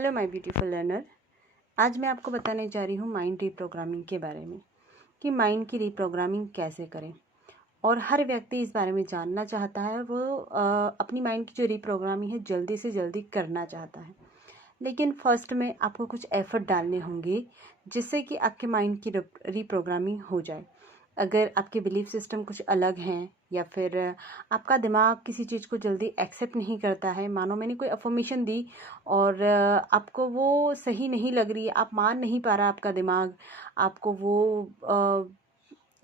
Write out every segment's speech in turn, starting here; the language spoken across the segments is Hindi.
Hello my beautiful learner. आज मैं आपको बताने जा रही हूँ माइंड रीप्रोग्रामिंग के बारे में कि माइंड की रीप्रोग्रामिंग कैसे करें। और हर व्यक्ति इस बारे में जानना चाहता है और वो अपनी माइंड की जो रीप्रोग्रामिंग है जल्दी से जल्दी करना चाहता है। लेकिन फर्स्ट में आपको कुछ एफर्ट डालने होंगे जिससे कि आपके माइंड की रीप्रोग्रामिंग हो जाए। अगर आपके बिलीफ सिस्टम कुछ अलग हैं या फिर आपका दिमाग किसी चीज़ को जल्दी एक्सेप्ट नहीं करता है, मानो मैंने कोई अफर्मेशन दी और आपको वो सही नहीं लग रही है, आप मान नहीं पा रहा, आपका दिमाग आपको वो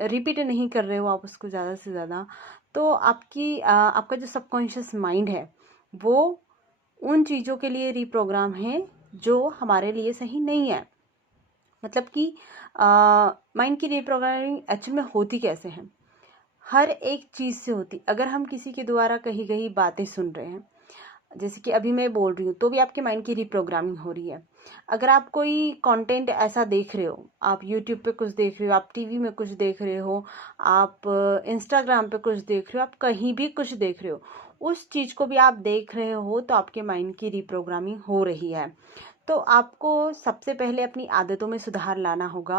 रिपीट नहीं कर रहे हो आप उसको ज़्यादा से ज़्यादा, तो आपका जो सबकॉन्शियस माइंड है वो उन चीज़ों के लिए रीप्रोग्राम है जो हमारे लिए सही नहीं है। मतलब कि माइंड की रीप्रोग्रामिंग एक्चुअल में होती कैसे है, हर एक चीज़ से होती। अगर हम किसी के द्वारा कही गई बातें सुन रहे हैं, जैसे कि अभी मैं बोल रही हूँ, तो भी आपके माइंड की रीप्रोग्रामिंग हो रही है। अगर आप कोई कंटेंट ऐसा देख रहे हो, आप यूट्यूब पे कुछ देख रहे हो, आप टीवी में कुछ देख रहे हो, आप इंस्टाग्राम पे कुछ देख रहे हो, आप कहीं भी कुछ देख रहे हो, उस चीज़ को भी आप देख रहे हो तो आपके माइंड की रीप्रोग्रामिंग हो रही है। तो आपको सबसे पहले अपनी आदतों में सुधार लाना होगा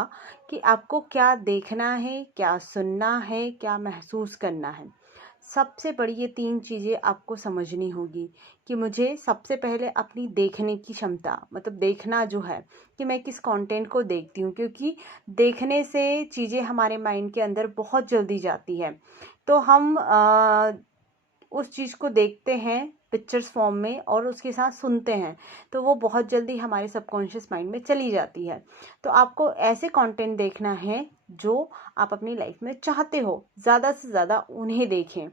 कि आपको क्या देखना है, क्या सुनना है, क्या महसूस करना है। सबसे बड़ी ये 3 चीज़ें आपको समझनी होगी कि मुझे सबसे पहले अपनी देखने की क्षमता, मतलब देखना जो है कि मैं किस कंटेंट को देखती हूँ, क्योंकि देखने से चीज़ें हमारे माइंड के अंदर बहुत जल्दी जाती है। तो हम उस चीज़ को देखते हैं पिक्चर्स फॉर्म में और उसके साथ सुनते हैं, तो वो बहुत जल्दी हमारे सबकॉन्शियस माइंड में चली जाती है। तो आपको ऐसे कंटेंट देखना है जो आप अपनी लाइफ में चाहते हो, ज़्यादा से ज़्यादा उन्हें देखें,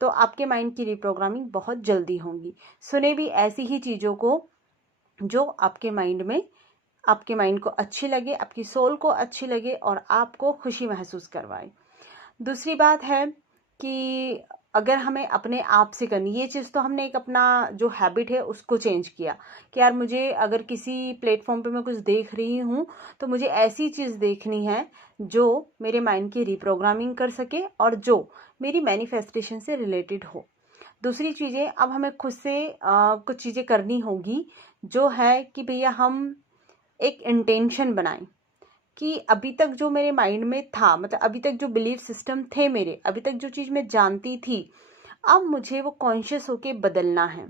तो आपके माइंड की रीप्रोग्रामिंग बहुत जल्दी होगी। सुने भी ऐसी ही चीज़ों को जो आपके माइंड को अच्छी लगे, आपकी सोल को अच्छी लगे और आपको खुशी महसूस करवाए। दूसरी बात है कि अगर हमें अपने आप से करनी ये चीज़, तो हमने एक अपना जो हैबिट है उसको चेंज किया कि यार मुझे अगर किसी प्लेटफॉर्म पे मैं कुछ देख रही हूँ तो मुझे ऐसी चीज़ देखनी है जो मेरे माइंड की रीप्रोग्रामिंग कर सके और जो मेरी मैनिफेस्टेशन से रिलेटेड हो। दूसरी चीज़ें, अब हमें खुद से कुछ चीज़ें करनी होगी, जो है कि भैया हम एक इंटेंशन बनाएं कि अभी तक जो मेरे माइंड में था, मतलब अभी तक जो बिलीफ सिस्टम थे मेरे, अभी तक जो चीज़ मैं जानती थी, अब मुझे वो कॉन्शियस होके बदलना है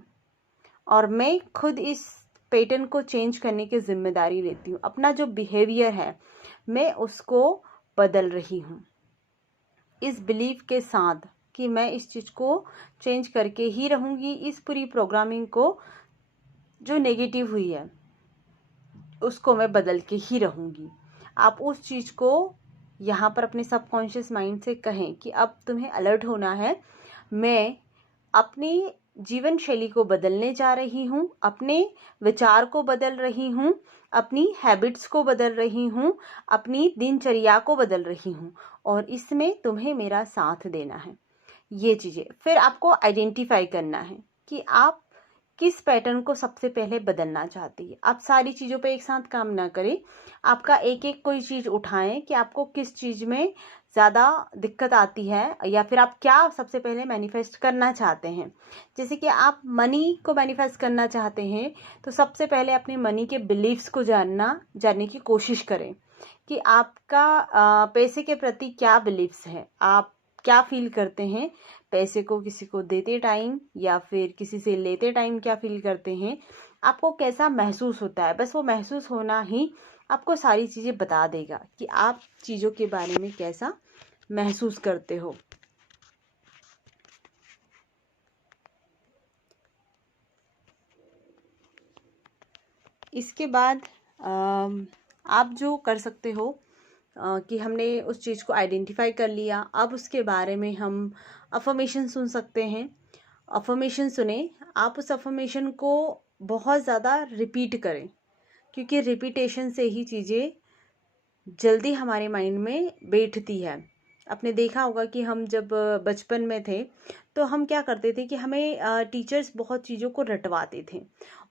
और मैं खुद इस पैटर्न को चेंज करने की जिम्मेदारी लेती हूँ। अपना जो बिहेवियर है मैं उसको बदल रही हूँ इस बिलीफ के साथ कि मैं इस चीज़ को चेंज करके ही रहूँगी। इस पूरी प्रोग्रामिंग को जो नेगेटिव हुई है उसको मैं बदल के ही रहूँगी। आप उस चीज़ को यहाँ पर अपने सबकॉन्शियस माइंड से कहें कि अब तुम्हें अलर्ट होना है, मैं अपनी जीवन शैली को बदलने जा रही हूँ, अपने विचार को बदल रही हूँ, अपनी हैबिट्स को बदल रही हूँ, अपनी दिनचर्या को बदल रही हूँ और इसमें तुम्हें मेरा साथ देना है। ये चीज़ें फिर आपको आइडेंटिफाई करना है कि आप किस पैटर्न को सबसे पहले बदलना चाहती है। आप सारी चीज़ों पे एक साथ काम ना करें, आपका एक एक कोई चीज़ उठाएं कि आपको किस चीज़ में ज़्यादा दिक्कत आती है या फिर आप क्या सबसे पहले मैनिफेस्ट करना चाहते हैं। जैसे कि आप मनी को मैनिफेस्ट करना चाहते हैं तो सबसे पहले अपने मनी के बिलीव्स को जानने की कोशिश करें कि आपका पैसे के प्रति क्या बिलीव्स है, आप क्या फील करते हैं पैसे को किसी को देते टाइम या फिर किसी से लेते टाइम, क्या फील करते हैं, आपको कैसा महसूस होता है। बस वो महसूस होना ही आपको सारी चीज़ें बता देगा कि आप चीज़ों के बारे में कैसा महसूस करते हो। इसके बाद आप जो कर सकते हो कि हमने उस चीज़ को आइडेंटिफाई कर लिया, अब उसके बारे में हम अफर्मेशन सुन सकते हैं। अफर्मेशन सुने, आप उस अफर्मेशन को बहुत ज़्यादा रिपीट करें, क्योंकि रिपीटेशन से ही चीज़ें जल्दी हमारे माइंड में बैठती है। आपने देखा होगा कि हम जब बचपन में थे तो हम क्या करते थे कि हमें टीचर्स बहुत चीज़ों को रटवाते थे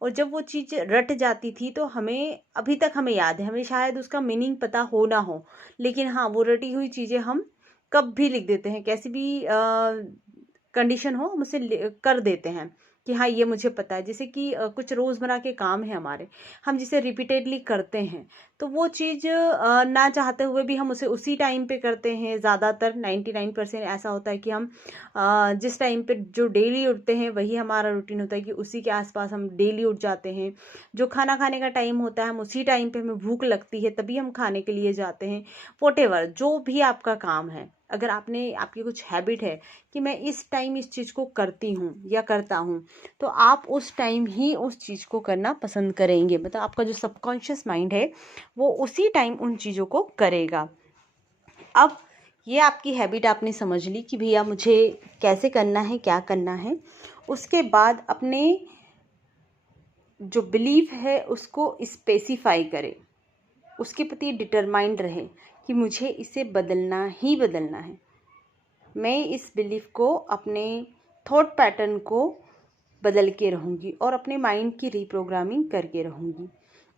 और जब वो चीज़ रट जाती थी तो हमें अभी तक हमें याद है, हमें शायद उसका मीनिंग पता हो ना हो, लेकिन हाँ वो रटी हुई चीज़ें हम कब भी लिख देते हैं, कैसी भी कंडीशन हो हम उसे कर देते हैं कि हाँ ये मुझे पता है। जैसे कि कुछ रोज़मर्रा के काम है हमारे, हम जिसे रिपीटेडली करते हैं, तो वो चीज़ ना चाहते हुए भी हम उसे उसी टाइम पे करते हैं। ज़्यादातर 99% ऐसा होता है कि हम जिस टाइम पे जो डेली उठते हैं वही हमारा रूटीन होता है कि उसी के आसपास हम डेली उठ जाते हैं। जो खाना खाने का टाइम होता है हम उसी टाइम पे, हमें भूख लगती है तभी हम खाने के लिए जाते हैं। व्हाटएवर जो भी आपका काम है, अगर आपकी कुछ हैबिट है कि मैं इस टाइम इस चीज़ को करती हूँ या करता हूँ, तो आप उस टाइम ही उस चीज़ को करना पसंद करेंगे। मतलब आपका जो सबकॉन्शियस माइंड है वो उसी टाइम उन चीज़ों को करेगा। अब ये आपकी हैबिट आपने समझ ली कि भैया मुझे कैसे करना है, क्या करना है। उसके बाद अपने जो बिलीफ है उसको स्पेसिफाई करें, उसके प्रति डिटरमाइंड रहे कि मुझे इसे बदलना ही बदलना है। मैं इस बिलीफ को, अपने थॉट पैटर्न को बदल के रहूँगी और अपने माइंड की रीप्रोग्रामिंग करके रहूँगी।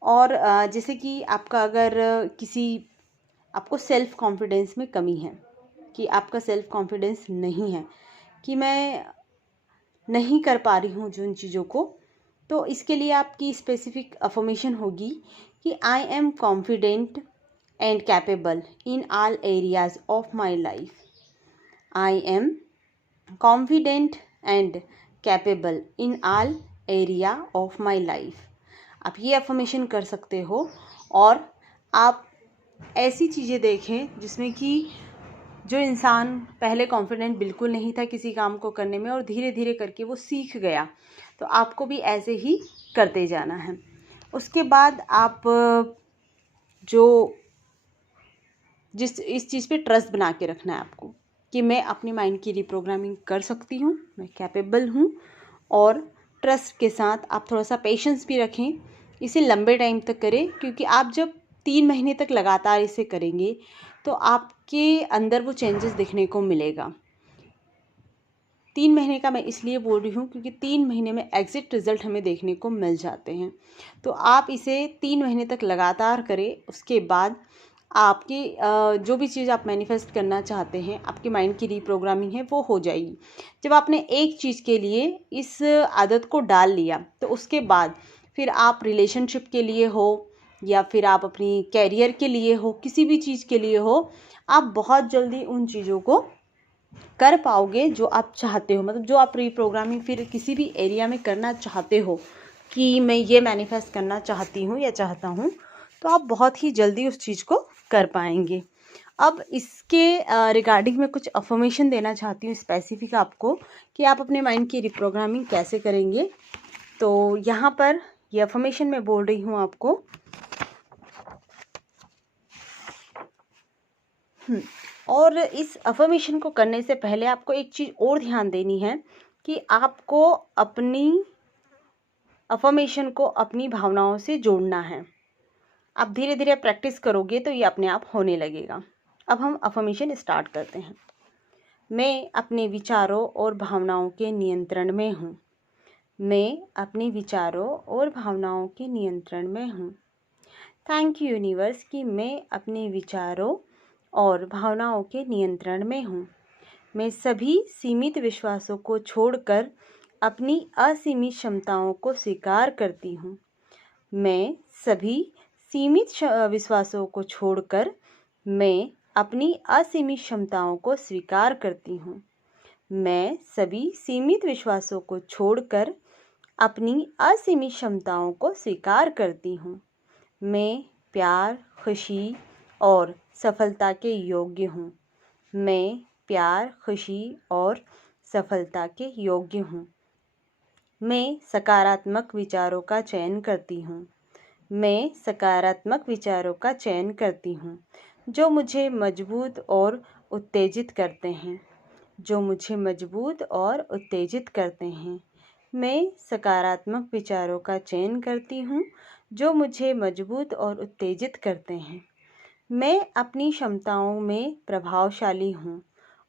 और जैसे कि आपका अगर आपको सेल्फ कॉन्फिडेंस में कमी है, कि आपका सेल्फ कॉन्फिडेंस नहीं है, कि मैं नहीं कर पा रही हूँ जो उन चीज़ों को, तो इसके लिए आपकी स्पेसिफिक अफर्मेशन होगी कि I am confident and capable in all areas of my life. I am confident and capable in all area of my life. आप ये अफर्मेशन कर सकते हो। और आप ऐसी चीज़ें देखें जिसमें कि जो इंसान पहले कॉन्फिडेंट बिल्कुल नहीं था किसी काम को करने में और धीरे धीरे करके वो सीख गया, तो आपको भी ऐसे ही करते जाना है। उसके बाद आप इस चीज़ पे ट्रस्ट बना के रखना है आपको कि मैं अपने माइंड की रिप्रोग्रामिंग कर सकती हूँ, मैं कैपेबल हूँ। और ट्रस्ट के साथ आप थोड़ा सा पेशेंस भी रखें, इसे लंबे टाइम तक करें, क्योंकि आप जब 3 महीने तक लगातार इसे करेंगे तो आपके अंदर वो चेंजेस दिखने को मिलेगा। 3 महीने का मैं इसलिए बोल रही हूँ क्योंकि 3 महीने में एग्जिट रिजल्ट हमें देखने को मिल जाते हैं। तो आप इसे 3 महीने तक लगातार करें। उसके बाद आपकी जो भी चीज़ आप मैनिफेस्ट करना चाहते हैं, आपके माइंड की रीप्रोग्रामिंग है वो हो जाएगी। जब आपने एक चीज़ के लिए इस आदत को डाल लिया, तो उसके बाद फिर आप रिलेशनशिप के लिए हो या फिर आप अपनी कैरियर के लिए हो, किसी भी चीज़ के लिए हो, आप बहुत जल्दी उन चीज़ों को कर पाओगे जो आप चाहते हो। मतलब जो आप रीप्रोग्रामिंग फिर किसी भी एरिया में करना चाहते हो कि मैं ये मैनिफेस्ट करना चाहती हूँ या चाहता हूँ, तो आप बहुत ही जल्दी उस चीज़ को कर पाएंगे। अब इसके रिगार्डिंग मैं कुछ अफर्मेशन देना चाहती हूँ स्पेसिफिक आपको कि आप अपने माइंड की रिप्रोग्रामिंग कैसे करेंगे। तो यहाँ पर ये अफर्मेशन मैं बोल रही हूँ आपको। और इस अफर्मेशन को करने से पहले आपको एक चीज़ और ध्यान देनी है कि आपको अपनी अफर्मेशन को अपनी भावनाओं से जोड़ना है। आप धीरे धीरे प्रैक्टिस करोगे तो ये अपने आप होने लगेगा। अब हम अफर्मेशन स्टार्ट करते हैं। मैं अपने विचारों और भावनाओं के नियंत्रण में हूँ। मैं अपने विचारों और भावनाओं के नियंत्रण में हूँ। थैंक यू यूनिवर्स कि मैं अपने विचारों और भावनाओं के नियंत्रण में हूँ। मैं सभी सीमित विश्वासों को छोड़कर अपनी असीमित क्षमताओं को स्वीकार करती हूँ। मैं सभी सीमित विश्वासों को छोड़कर मैं अपनी असीमित क्षमताओं को स्वीकार करती हूँ। मैं सभी सीमित विश्वासों को छोड़कर अपनी असीमित क्षमताओं को स्वीकार करती हूँ। मैं प्यार, खुशी और सफलता के योग्य हूँ। मैं प्यार, खुशी और सफलता के योग्य हूँ। मैं सकारात्मक विचारों का चयन करती हूँ। मैं सकारात्मक विचारों का चयन करती हूँ जो मुझे मजबूत और उत्तेजित करते हैं। जो मुझे मजबूत और उत्तेजित करते हैं। मैं सकारात्मक विचारों का चयन करती हूँ जो मुझे मजबूत और उत्तेजित करते हैं। मैं अपनी क्षमताओं में प्रभावशाली हूँ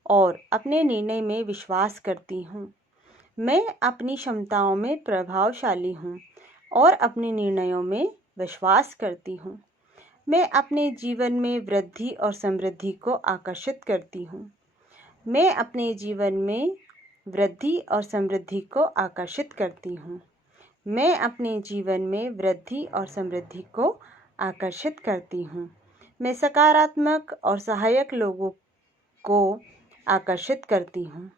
और अपने निर्णय में विश्वास करती हूँ। मैं अपनी क्षमताओं में प्रभावशाली हूँ और अपने निर्णयों में विश्वास करती हूँ। मैं अपने जीवन में वृद्धि और समृद्धि को आकर्षित करती हूँ। मैं अपने जीवन में वृद्धि और समृद्धि को आकर्षित करती हूँ। मैं अपने जीवन में वृद्धि और समृद्धि को आकर्षित करती हूँ। मैं सकारात्मक और सहायक लोगों को आकर्षित करती हूँ।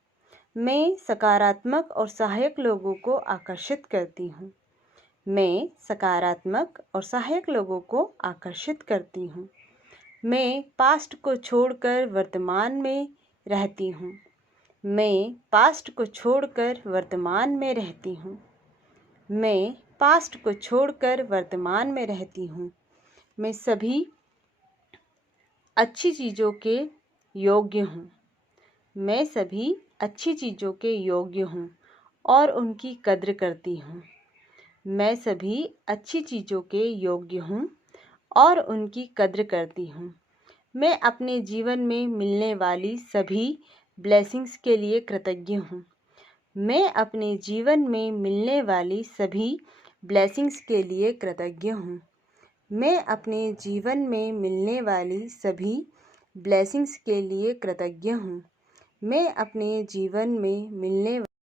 मैं सकारात्मक और सहायक लोगों को आकर्षित करती हूँ। मैं सकारात्मक और सहायक लोगों को आकर्षित करती हूँ। मैं पास्ट को छोड़कर वर्तमान में रहती हूँ। मैं पास्ट को छोड़कर वर्तमान में रहती हूँ। मैं पास्ट को छोड़कर वर्तमान में रहती हूँ। मैं सभी अच्छी चीज़ों के योग्य हूँ। मैं सभी अच्छी चीज़ों के योग्य हूँ और उनकी कद्र करती हूँ। मैं सभी अच्छी चीज़ों के योग्य हूँ और उनकी कद्र करती हूँ। मैं अपने जीवन में मिलने वाली सभी ब्लेसिंग्स के लिए कृतज्ञ हूँ। मैं अपने जीवन में मिलने वाली सभी ब्लेसिंग्स के लिए कृतज्ञ हूँ। मैं अपने जीवन में मिलने वाली सभी ब्लेसिंग्स के लिए कृतज्ञ हूँ। मैं अपने जीवन में मिलने